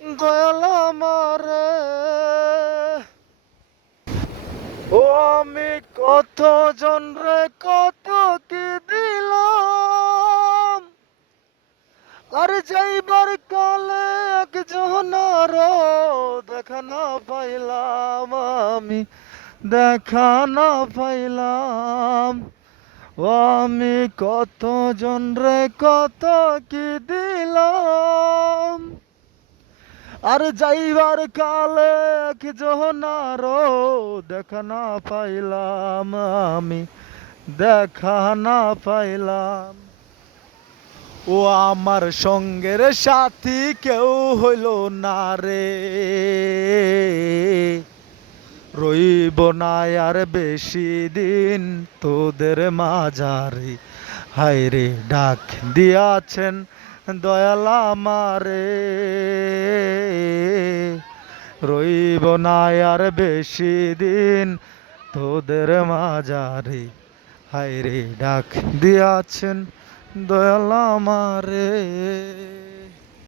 দয়াল আমারে। ও, আমি কত জন কত কি দিলাম? আর যাইবার কালে একজন আরও দেখা না পাইলাম আমি, দেখা না পাইলাম। ও, আমি কত জন রে কত কি দিলাম? আর যাইবার কালে একজন আরও দেখা না পাইলাম আমি, দেখা না পাইলাম। ও আমার সঙ্গের সাথী কেউ হইল না রে। রইব না আর বেশি দিন তোদের মাঝারে হায় রে ডাক দিয়াছেন দয়াল আমারে। রইব না আর বেশি দিন তোদের মাঝারে। হায় রে ডাক দিয়াছেন দয়ালা আমারে।